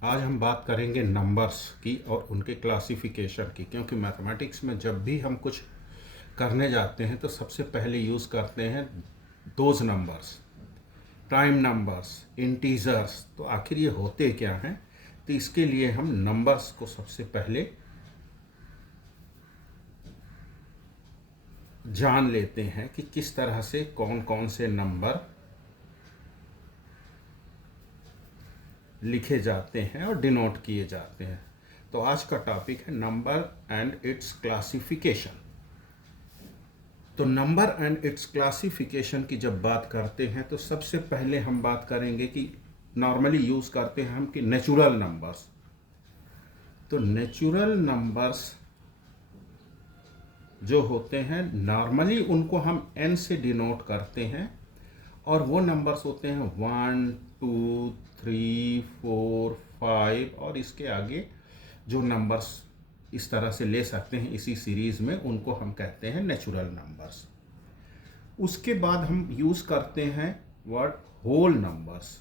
आज हम बात करेंगे नंबर्स की और उनके क्लासिफिकेशन की, क्योंकि मैथमेटिक्स में जब भी हम कुछ करने जाते हैं तो सबसे पहले यूज़ करते हैं those numbers, prime numbers, integers. तो आखिर ये होते क्या हैं? तो इसके लिए हम नंबर्स को सबसे पहले जान लेते हैं कि किस तरह से कौन कौन से नंबर लिखे जाते हैं और डिनोट किए जाते हैं। तो आज का टॉपिक है नंबर एंड इट्स क्लासिफिकेशन। तो नंबर एंड इट्स क्लासिफिकेशन की जब बात करते हैं तो सबसे पहले हम बात करेंगे कि नॉर्मली यूज़ करते हैं हम कि नेचुरल नंबर्स। तो नेचुरल नंबर्स जो होते हैं नॉर्मली उनको हम n से डिनोट करते हैं, और वो नंबर्स होते हैं 1 2 3 4 5, और इसके आगे जो नंबर्स इस तरह से ले सकते हैं इसी सीरीज़ में, उनको हम कहते हैं नेचुरल नंबर्स। उसके बाद हम यूज़ करते हैं word whole numbers.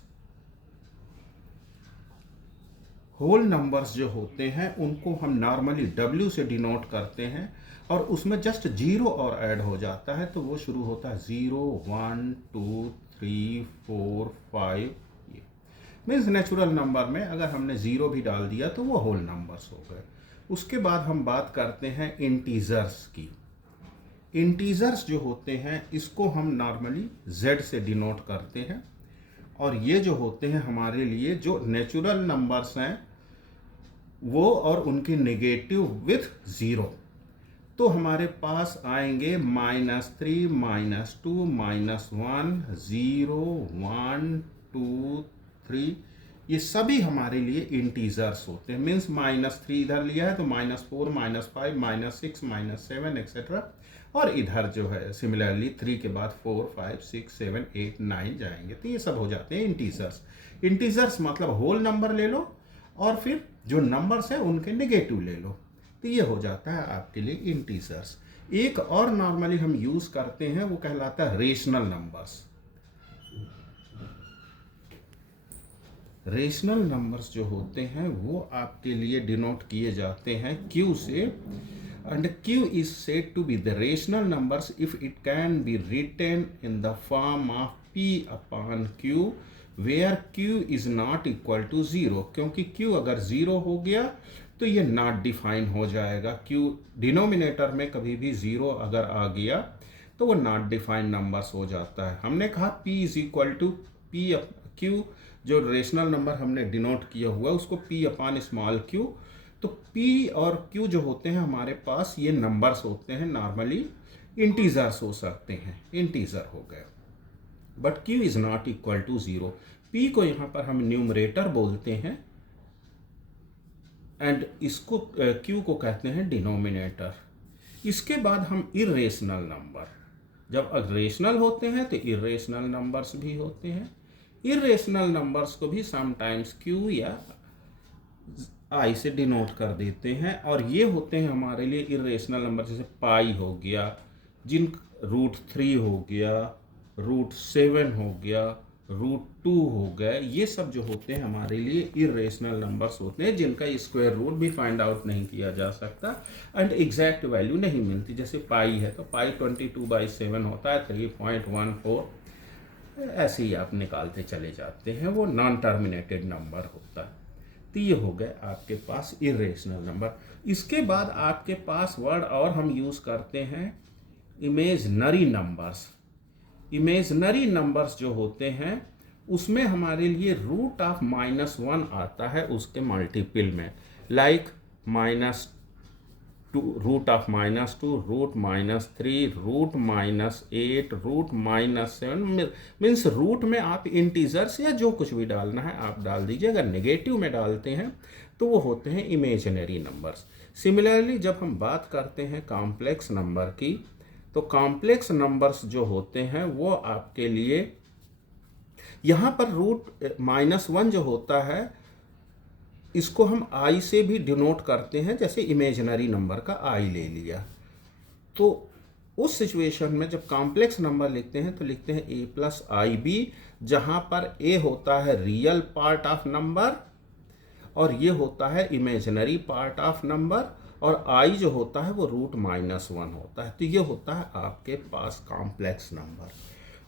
Whole numbers जो होते हैं उनको हम नॉर्मली W से डिनोट करते हैं, और उसमें जस्ट जीरो और ऐड हो जाता है तो वो शुरू होता है 0 1 2 3 4 5। ये मीन्स नेचुरल नंबर में अगर हमने ज़ीरो भी डाल दिया तो वो होल नंबर्स हो गए। उसके बाद हम बात करते हैं इंटीजर्स की। इंटीजर्स जो होते हैं इसको हम नॉर्मली Z से डिनोट करते हैं, और ये जो होते हैं हमारे लिए जो नेचुरल नंबर्स हैं वो और उनके नेगेटिव विथ ज़ीरो। तो हमारे पास आएंगे -3 -2 -1 0 1 2 3। ये सभी हमारे लिए इंटीजर्स होते हैं। मीन्स -3 इधर लिया है तो -4 -5 -6 -7 एक्सेट्रा, और इधर जो है सिमिलरली 3 के बाद 4 5 6 7 8 9 जाएंगे, तो ये सब हो जाते हैं इंटीजर्स। इंटीजर्स मतलब होल नंबर ले लो और फिर जो नंबर्स हैं उनके नेगेटिव ले लो, तो ये हो जाता है आपके लिए इंटीजर्स। एक और नॉर्मली हम यूज़ करते हैं वो कहलाता है रेशनल नंबर्स। रेशनल नंबर्स जो होते हैं वो आपके लिए डिनोट किए जाते हैं Q से, and Q is said to be the rational numbers if it can be written in the form of P upon Q where Q is not equal to zero. क्योंकि Q अगर zero हो गया तो ये not define हो जाएगा। Q denominator में कभी भी ज़ीरो अगर आ गया तो वो नॉट डिफाइंड नंबर्स हो जाता है। हमने कहा P is equal to P Q, जो रेशनल नंबर हमने डिनोट किया हुआ उसको P अपॉन स्मॉल q। तो P और Q जो होते हैं हमारे पास ये नंबर्स होते हैं, नॉर्मली इंटीजर्स हो सकते हैं, इंटीजर हो गए, but Q is not equal to zero. P को यहाँ पर हम न्यूमरेटर बोलते हैं एंड इसको Q को कहते हैं डिनोमिनेटर। इसके बाद हम इरेशनल नंबर, जब रेशनल होते हैं तो इरेशनल नंबर्स भी होते हैं। इरेशनल नंबर्स को भी समटाइम्स Q या I से डिनोट कर देते हैं, और ये होते हैं हमारे लिए इरेशनल नंबर, जैसे पाई हो गया, जिन √3 हो गया, √7 हो गया, √2 हो गए। ये सब जो होते हैं हमारे लिए इरेशनल नंबर्स होते हैं जिनका स्क्वायर रूट भी फाइंड आउट नहीं किया जा सकता एंड एग्जैक्ट वैल्यू नहीं मिलती। जैसे पाई है तो पाई 22/7 होता है 3.14, ऐसे ही आप निकालते चले जाते हैं, वो नॉन टर्मिनेटेड नंबर होता है। तो ये हो गए आपके पास इरेशनल नंबर। इसके बाद आपके पास वर्ड और हम यूज़ करते हैं इमेजनरी नंबर्स। इमेजनरी नंबर्स जो होते हैं उसमें हमारे लिए √(-1) आता है उसके मल्टीपल में, लाइक -2, √(-2), √-3, √-8, √-7। मीन्स रूट में आप इंटीजर्स या जो कुछ भी डालना है आप डाल दीजिए। अगर नेगेटिव में डालते हैं तो वो होते हैं इमेजिनरी नंबर्स। सिमिलरली जब हम बात करते हैं कॉम्प्लेक्स नंबर की, तो कॉम्प्लेक्स नंबर्स जो होते हैं वो आपके लिए यहाँ पर √-1 जो होता है इसको हम I से भी डिनोट करते हैं, जैसे इमेजिनरी नंबर का I ले लिया। तो उस सिचुएशन में जब कॉम्प्लेक्स नंबर लिखते हैं तो लिखते हैं A+IB, जहाँ पर A होता है रियल पार्ट ऑफ नंबर और ये होता है इमेजिनरी पार्ट ऑफ नंबर, और आई जो होता है वो √-1 होता है। तो ये होता है आपके पास कॉम्प्लेक्स नंबर।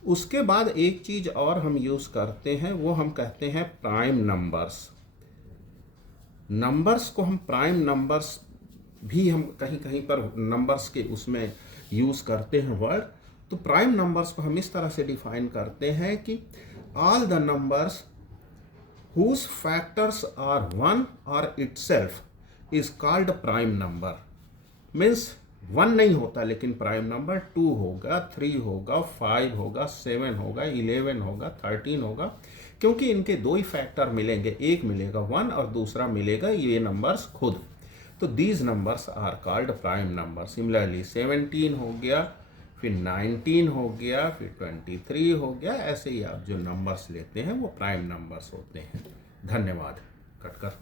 उसके बाद एक चीज़ और हम यूज़ करते हैं, वो हम कहते हैं प्राइम नंबर्स। नंबर्स को हम प्राइम नंबर्स भी हम कहीं कहीं पर नंबर्स के उसमें यूज़ करते हैं वर्ड। तो प्राइम नंबर्स को हम इस तरह से डिफाइन करते हैं कि all the numbers whose factors are 1 or itself is called prime number। Means 1 नहीं होता लेकिन प्राइम नंबर 2 होगा, 3 होगा, 5 होगा, 7 होगा, 11 होगा, 13 होगा, क्योंकि इनके दो ही फैक्टर मिलेंगे, एक मिलेगा 1 और दूसरा मिलेगा ये नंबर्स खुद। तो these numbers are called prime number. Similarly 17 हो गया, फिर 19 हो गया, फिर 23 हो गया, ऐसे ही आप जो नंबर्स लेते हैं वो प्राइम नंबर्स होते हैं। धन्यवाद। कट कर।